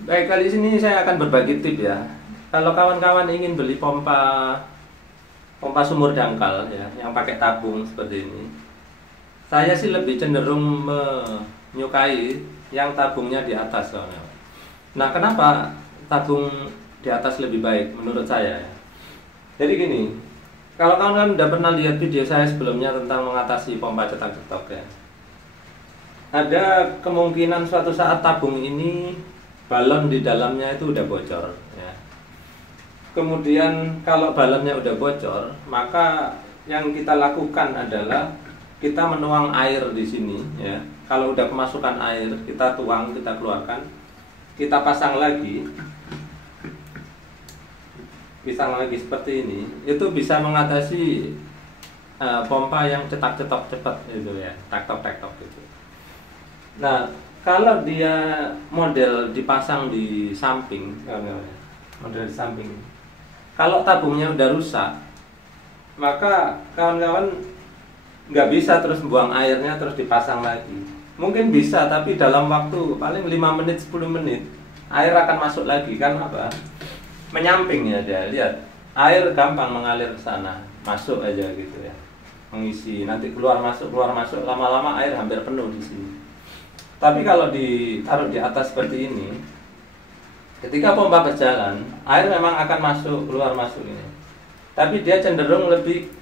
Baik, kali ini saya akan berbagi tip ya. Kalau kawan-kawan ingin beli pompa pompa sumur dangkal ya, yang pakai tabung seperti ini, saya sih lebih cenderung menyukai yang tabungnya di atas, kawan-kawan. Nah, kenapa tabung di atas lebih baik menurut saya ya? Jadi gini, kalau kawan-kawan udah pernah lihat video saya sebelumnya tentang mengatasi pompa cetak-cetok ya, ada kemungkinan suatu saat tabung ini balon di dalamnya itu udah bocor ya. Kemudian kalau balonnya udah bocor, maka yang kita lakukan adalah kita menuang air di sini ya. Kalau udah kemasukan air, kita tuang, kita keluarkan, kita pasang lagi seperti ini. Itu bisa mengatasi pompa yang cetak-cetok cepat itu ya, tektok-tektok gitu. Nah, kalau dia model dipasang di samping, model di samping, kalau tabungnya udah rusak, maka kawan-kawan nggak bisa terus buang airnya terus dipasang lagi. Mungkin bisa, tapi dalam waktu paling 5 menit, 10 menit, air akan masuk lagi. Kan apa? Menyamping ya dia, lihat. Air gampang mengalir ke sana, masuk aja gitu ya. Mengisi, nanti keluar masuk, lama-lama air hampir penuh di sini. Tapi kalau ditaruh di atas seperti ini, ketika pompa berjalan, air memang akan masuk, keluar masuk ini. Tapi dia cenderung lebih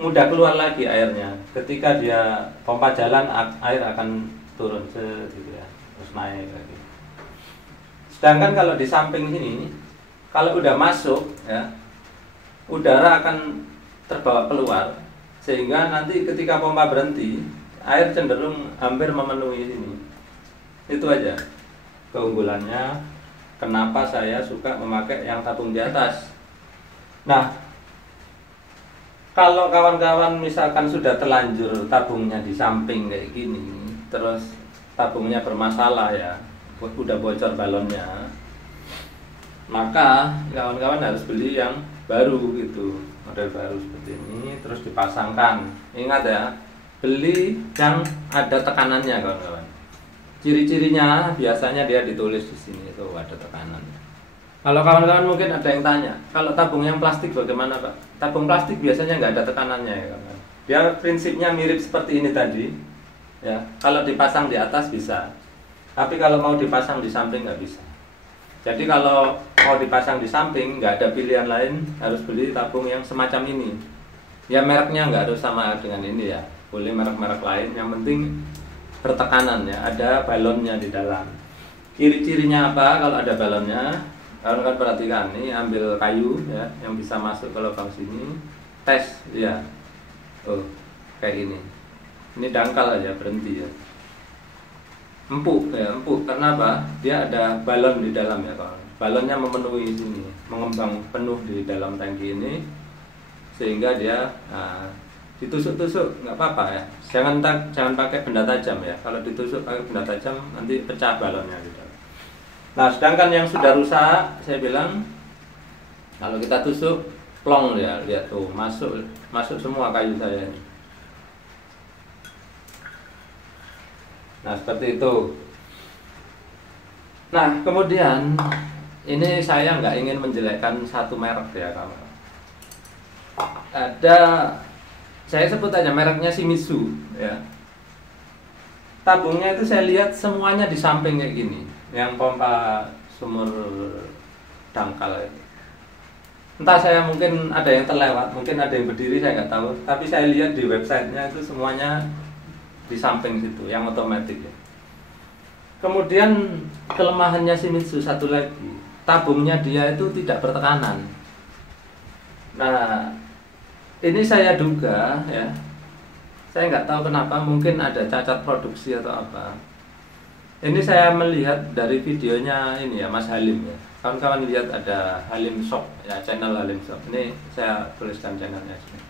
mudah keluar lagi airnya. Ketika dia pompa jalan, air akan turun gitu ya, terus naik lagi. Sedangkan kalau di samping sini, kalau udah masuk ya, udara akan terbawa keluar, sehingga nanti ketika pompa berhenti, air cenderung hampir memenuhi sini. Itu aja keunggulannya, kenapa saya suka memakai yang tabung di atas. Nah, kalau kawan-kawan misalkan sudah terlanjur tabungnya di samping kayak gini, terus tabungnya bermasalah ya, udah bocor balonnya, maka kawan-kawan harus beli yang baru gitu, model baru seperti ini, terus dipasangkan. Ingat ya, beli yang ada tekanannya, kawan-kawan. Ciri-cirinya biasanya dia ditulis di sini, itu ada tekanan. Kalau kawan-kawan mungkin ada yang tanya, kalau tabung yang plastik bagaimana, Pak? Tabung plastik biasanya nggak ada tekanannya ya, kawan-kawan. Dia prinsipnya mirip seperti ini tadi ya. Kalau dipasang di atas bisa, tapi kalau mau dipasang di samping nggak bisa. Jadi kalau mau dipasang di samping nggak ada pilihan lain, harus beli tabung yang semacam ini. Ya mereknya nggak harus sama dengan ini ya, boleh merek-merek lain, yang penting bertekanan ya, ada balonnya di dalam. Ciri-cirinya apa kalau ada balonnya? Kawan-kawan perhatikan, nih ambil kayu ya, yang bisa masuk ke lubang sini, tes ya. Oh, kayak gini. Ini dangkal aja, berhenti ya. Empuk ya, empuk. Karena apa? Dia ada balon di dalam ya, kawan. Balonnya memenuhi sini, mengembang penuh di dalam tangki ini, sehingga dia ditusuk-tusuk nggak apa-apa ya. Jangan pakai benda tajam ya. Kalau ditusuk pakai benda tajam nanti pecah balonnya gitu. Nah, sedangkan yang sudah rusak, saya bilang kalau kita tusuk plong ya, lihat tuh masuk semua kayu saya ini. Nah, seperti itu. Nah, kemudian ini saya nggak ingin menjelekkan satu merek ya, kawan. Saya sebut aja mereknya Shimizu ya. Tabungnya itu saya lihat semuanya di samping kayak gini, yang pompa sumur dangkal itu. Entah saya mungkin ada yang terlewat, mungkin ada yang berdiri, saya nggak tahu. Tapi saya lihat di websitenya itu semuanya di samping situ, yang otomatis ya. Kemudian kelemahannya Shimizu satu lagi, tabungnya dia itu tidak bertekanan. Nah, ini saya duga ya, saya nggak tahu kenapa, mungkin ada cacat produksi atau apa. Ini saya melihat dari videonya ini ya, Mas Halim ya. Kawan-kawan lihat ada Halim Shop ya, channel Halim Shop. Ini saya tuliskan channelnya sini.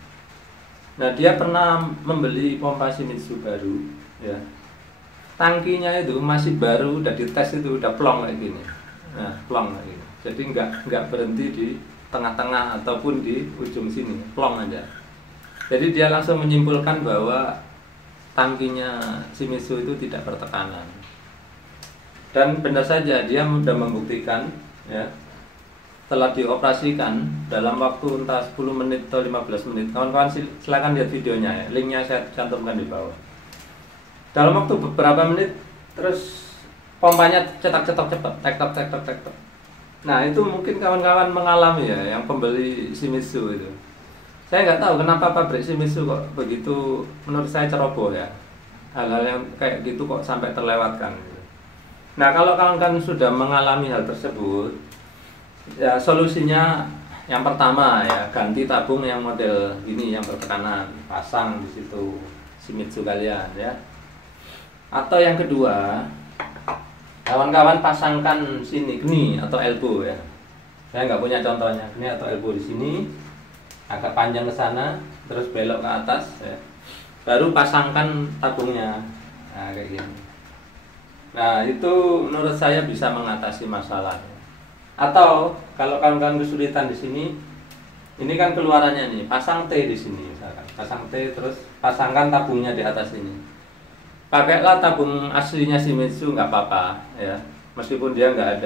Nah, dia pernah membeli pompa Shimizu baru ya. Tangkinya itu masih baru, udah dites itu udah plong kayak gini. Nah, plong kayak gini. Jadi nggak berhenti di tengah-tengah ataupun di ujung sini, plong aja. Jadi dia langsung menyimpulkan bahwa tangkinya Shimizu itu tidak bertekanan. Dan benar saja dia sudah membuktikan ya, telah dioperasikan dalam waktu entah 10 menit atau 15 menit. Kawan-kawan silakan lihat videonya ya, linknya saya cantumkan di bawah. Dalam waktu beberapa menit terus pompanya cetak-cetok cepat, tek-tok. Nah itu mungkin kawan-kawan mengalami ya, yang pembeli Shimizu itu. Saya nggak tahu kenapa pabrik Shimizu kok begitu, menurut saya ceroboh ya. Hal-hal yang kayak gitu kok sampai terlewatkan. Nah kalau kawan-kawan sudah mengalami hal tersebut, ya solusinya yang pertama ya, ganti tabung yang model gini yang bertekanan, pasang di situ Shimizu kalian ya. Atau yang kedua, kawan-kawan pasangkan sini gini atau elbow ya. Saya nggak punya contohnya, ini atau elbow di sini, agak panjang ke sana, terus belok ke atas ya. Baru pasangkan tabungnya, nah kayak gini. Nah itu menurut saya bisa mengatasi masalah. Atau kalau kawan-kawan kesulitan di sini, ini kan keluarannya nih, pasang T di sini misalkan, pasang T terus pasangkan tabungnya di atas ini. Pakailah tabung aslinya Shimizu nggak apa-apa ya, meskipun dia nggak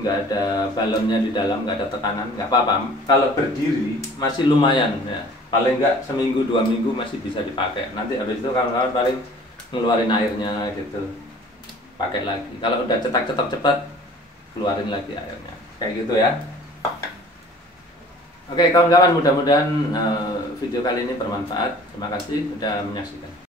ada balonnya di dalam, nggak ada tekanan, nggak apa-apa. Kalau berdiri masih lumayan ya, paling nggak seminggu 2 minggu masih bisa dipakai. Nanti habis itu kawan-kawan paling ngeluarin airnya gitu, pakai lagi. Kalau udah cetak-cetak cepat, keluarin lagi airnya, kayak gitu ya. Oke kawan-kawan, mudah-mudahan video kali ini bermanfaat. Terima kasih sudah menyaksikan.